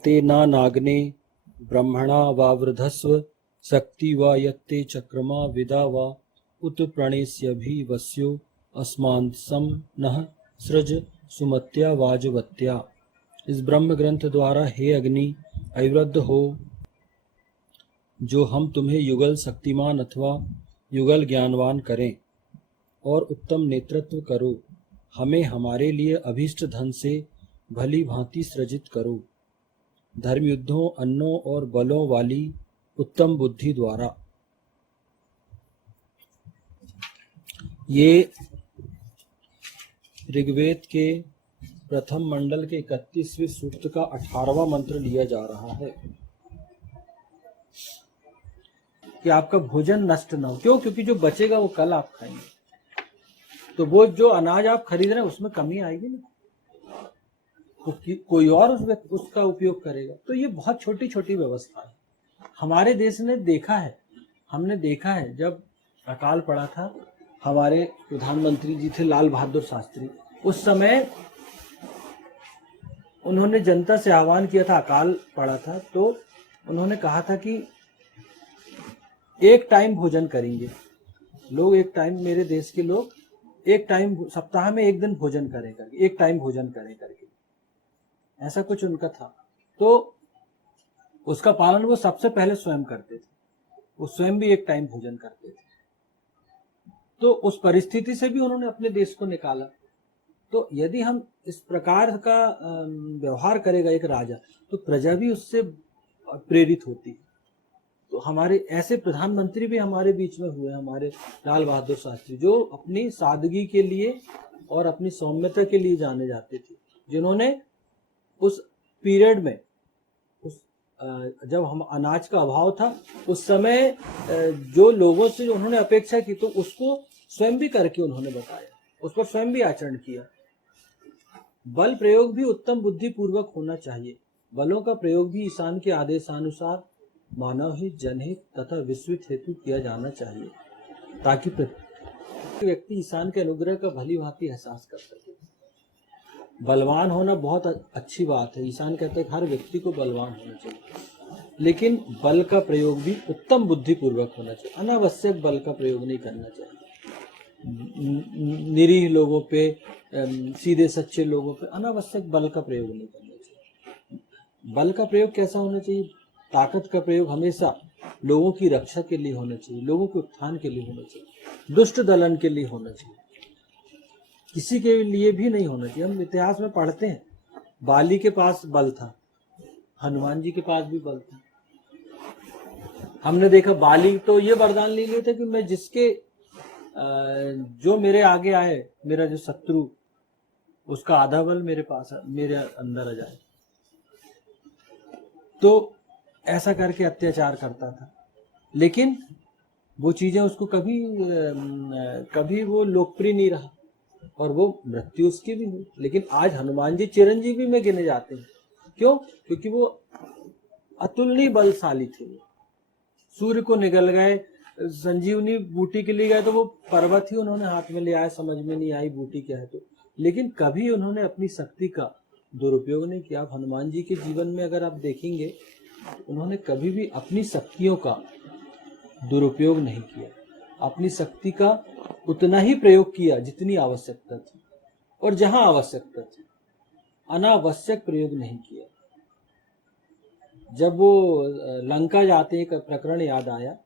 एते ना नाग्ने ब्रह्मणा वावृधस्व शक्ति वा यत्ते चक्रमा विदा वा उत प्रणेस्य भी वस्यो अस्मांसम नः सृज सुमत्या वाजवत्या। इस ब्रह्म ग्रंथ द्वारा हे अग्नि अविरुद्ध हो, जो हम तुम्हें युगल शक्तिमान अथवा युगल ज्ञानवान करें और उत्तम नेतृत्व करो। हमें हमारे लिए अभीष्ट धन से भली भांति सृजित करो, धर्म युद्धों, अन्नों और बलों वाली उत्तम बुद्धि द्वारा। ये ऋग्वेद के प्रथम मंडल के 31वें सूक्त का 18वां मंत्र लिया जा रहा है कि आपका भोजन नष्ट ना हो। क्यों? क्योंकि जो बचेगा वो कल आप खाएंगे, तो वो जो अनाज आप खरीद रहे हैं उसमें कमी आएगी ना, तो कोई और उसका उपयोग करेगा। तो ये बहुत छोटी छोटी व्यवस्था है। हमारे देश ने देखा है, हमने देखा है, जब अकाल पड़ा था, हमारे प्रधानमंत्री जी थे लाल बहादुर शास्त्री, उस समय उन्होंने जनता से आह्वान किया था, अकाल पड़ा था तो उन्होंने कहा था कि एक टाइम भोजन करेंगे लोग, एक टाइम, मेरे देश के लोग एक टाइम, सप्ताह में एक दिन भोजन करें करके, एक टाइम भोजन करें करके, ऐसा कुछ उनका था। तो उसका पालन वो सबसे पहले स्वयं करते थे, वो स्वयं भी एक टाइम भोजन करते थे। तो उस परिस्थिति से भी उन्होंने अपने देश को निकाला। तो यदि हम इस प्रकार का व्यवहार करेगा एक राजा, तो प्रजा भी उससे प्रेरित होती है। तो हमारे ऐसे प्रधानमंत्री भी हमारे बीच में हुए, हमारे लाल बहादुर शास्त्री, जो अपनी सादगी के लिए और अपनी सौम्यता के लिए जाने जाते थे, जिन्होंने उस पीरियड में, उस जब हम अनाज का अभाव था, उस समय जो लोगों से उन्होंने अपेक्षा की, तो उसको स्वयं भी करके उन्होंने बताया, उस पर स्वयं भी आचरण किया। बल प्रयोग भी उत्तम बुद्धि पूर्वक होना चाहिए। बलों का प्रयोग भी ईशान के आदेशानुसार मानव हित, जनहित तथा विश्वित हेतु किया जाना चाहिए, ताकि व्यक्ति ईशान के अनुग्रह का भली भांति एहसास कर सके। बलवान होना बहुत अच्छी बात है, ईशान कहते हैं हर व्यक्ति को बलवान होना चाहिए, लेकिन बल का प्रयोग भी उत्तम बुद्धि पूर्वक होना चाहिए। अनावश्यक बल का प्रयोग नहीं करना चाहिए। निरीह लोगों पे, सीधे सच्चे लोगों पे अनावश्यक बल का प्रयोग नहीं करना चाहिए। बल का प्रयोग कैसा होना चाहिए? ताकत का प्रयोग हमेशा लोगों की रक्षा के लिए होना चाहिए, लोगों के उत्थान के लिए होना चाहिए, दुष्ट दलन के लिए होना चाहिए, किसी के लिए भी नहीं होना चाहिए। हम इतिहास में पढ़ते हैं, बाली के पास बल था, हनुमान जी के पास भी बल था। हमने देखा बाली तो ये वरदान ले लिया था कि मैं जिसके जो मेरे आगे आए, मेरा जो शत्रु, उसका आधा बल मेरे पास, मेरे अंदर आ जाए। तो ऐसा करके अत्याचार करता था, लेकिन वो चीजें उसको कभी वो लोकप्रिय नहीं रहा और वो मृत्यु उसकी भी हुई। लेकिन आज हनुमान जी चिरंजीवी में गिने जाते हैं। क्यों? क्योंकि वो अतुलनीय बलशाली थे। सूर्य को निगल गए, संजीवनी बूटी के लिए गए तो वो पर्वत ही उन्होंने हाथ में ले आए, समझ में नहीं आई बूटी क्या है तो, लेकिन कभी उन्होंने अपनी शक्ति का दुरुपयोग नहीं किया। आप हनुमान जी के जीवन में अगर आप देखेंगे, उन्होंने कभी भी अपनी शक्तियों का दुरुपयोग नहीं किया, अपनी शक्ति का उतना ही प्रयोग किया जितनी आवश्यकता थी, और जहां आवश्यकता थी अनावश्यक प्रयोग नहीं किया। जब वो लंका जाते, एक प्रकरण याद आया,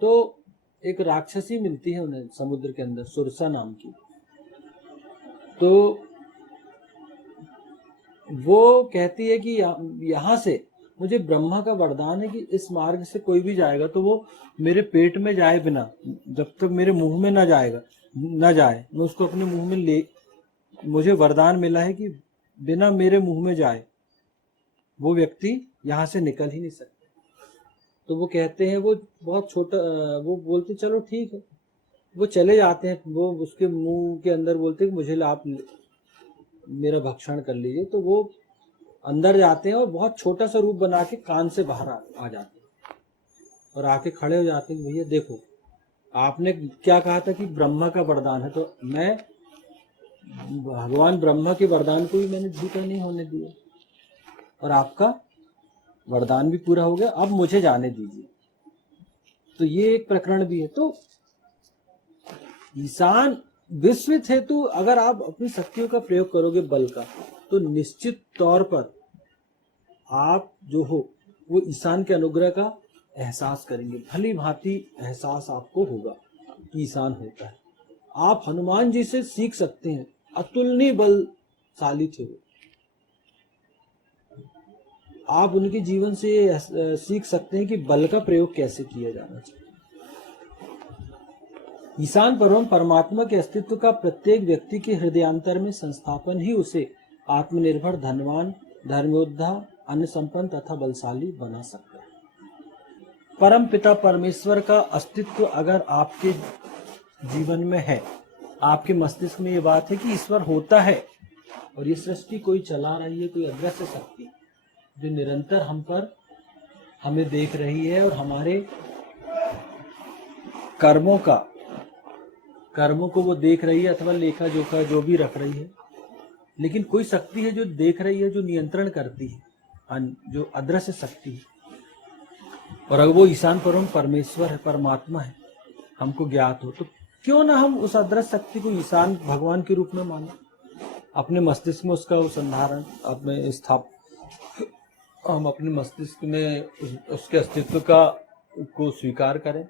तो एक राक्षसी मिलती है उन्हें समुद्र के अंदर, सुरसा नाम की। तो वो कहती है कि यहाँ से मुझे ब्रह्मा का वरदान है कि इस मार्ग से कोई भी जाएगा तो वो मेरे पेट में जाए बिना, जब तक मेरे मुंह में न जाए, मैं उसको अपने मुंह में ले, मुझे वरदान मिला है कि बिना मेरे मुंह में जाए वो व्यक्ति यहाँ से निकल ही नहीं सकता। तो वो कहते हैं, वो बहुत छोटा, वो बोलते चलो ठीक है, वो चले जाते हैं, वो उसके मुंह के अंदर बोलते हैं मुझे आप मेरा भक्षण कर लीजिए। तो वो अंदर जाते हैं और बहुत छोटा सा रूप बना के कान से बाहर आ जाते हैं और आके खड़े हो जाते हैं, भैया देखो आपने क्या कहा था कि ब्रह्मा का वरदान है, तो मैं भगवान ब्रह्मा के वरदान को भी मैंने झूठा नहीं होने दिया, और आपका वरदान भी पूरा हो गया, अब मुझे जाने दीजिए। तो ये एक प्रकरण भी है। तो ईशान विश्वित हेतु अगर आप अपनी शक्तियों का प्रयोग करोगे बल का, तो निश्चित तौर पर आप जो हो वो ईशान के अनुग्रह का एहसास करेंगे, भली भांति एहसास आपको होगा कि ईशान होता है। आप हनुमान जी से सीख सकते हैं, अतुलनीय बलशाली थे वो। आप उनके जीवन से सीख सकते हैं कि बल का प्रयोग कैसे किया जाना चाहिए। ईशान परम परमात्मा के अस्तित्व का प्रत्येक व्यक्ति के हृदयांतर में संस्थापन ही उसे आत्मनिर्भर, धनवान, धर्मयोद्धा, अन्य संपन्न तथा बलशाली बना सकता है। परम पिता परमेश्वर का अस्तित्व अगर आपके जीवन में है, आपके मस्तिष्क में ये बात है कि ईश्वर होता है और ये सृष्टि कोई चला रही है, कोई अदृश्य शक्ति जो निरंतर हमें देख रही है और हमारे कर्मों को वो देख रही है अथवा लेखा जोखा जो भी रख रही है। लेकिन कोई शक्ति है जो देख रही है, जो नियंत्रण करती है, जो अदृश्य शक्ति है। और अगर वो ईशान परम परमेश्वर है, परमात्मा है, हमको ज्ञात हो, तो क्यों ना हम उस अदृश्य शक्ति को ईशान भगवान के रूप में माने, अपने मस्तिष्क में उसका संधारण हम अपने मस्तिष्क में उसके अस्तित्व को स्वीकार करें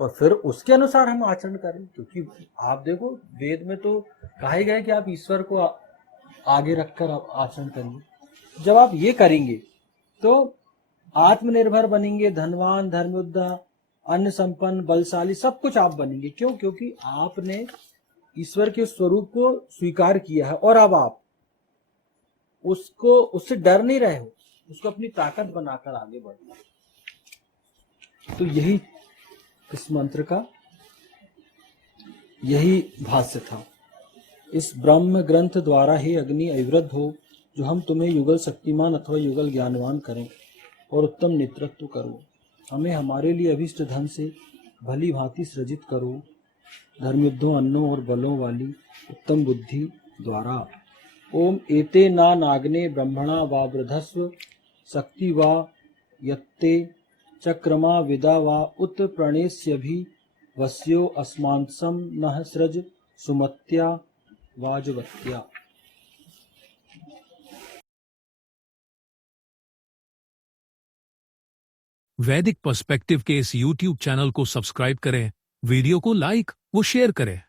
और फिर उसके अनुसार हम आचरण करें। क्योंकि आप देखो वेद में तो कहा ही गया कि आप ईश्वर को आगे रखकर आचरण करिए। जब आप ये करेंगे तो आत्मनिर्भर बनेंगे, धनवान, धर्मयोद्धा, अन्य संपन्न, बलशाली, सब कुछ आप बनेंगे। क्यों? क्योंकि आपने ईश्वर के स्वरूप को स्वीकार किया है और अब आप उससे डर नहीं रहे हो, उसको अपनी ताकत बनाकर आगे बढ़ना। तो यही इस मंत्र का यही भाष्य था। इस ब्रह्म ग्रंथ द्वारा ही अग्नि अविरुद्ध हो, जो हम तुम्हें युगल शक्तिमान अथवा युगल ज्ञानवान करें और उत्तम नेतृत्व करो। हमें हमारे लिए अभिष्ट धन से भली भांति सृजित करो, धर्मयुद्धों, अन्नों और बलों वाली उत्तम बुद्धि द्वारा। ओम एते ना नाग्ने ब्रह्मणा वा वृधस्व शक्ति वा यत्ते चक्रमा विदा वा उत प्रणेस्य भी वस्यो अस्मांसम नः सृज सुमत्या वाजवत्या। वैदिक पर्सपेक्टिव के इस YouTube चैनल को सब्सक्राइब करें, वीडियो को लाइक व शेयर करें।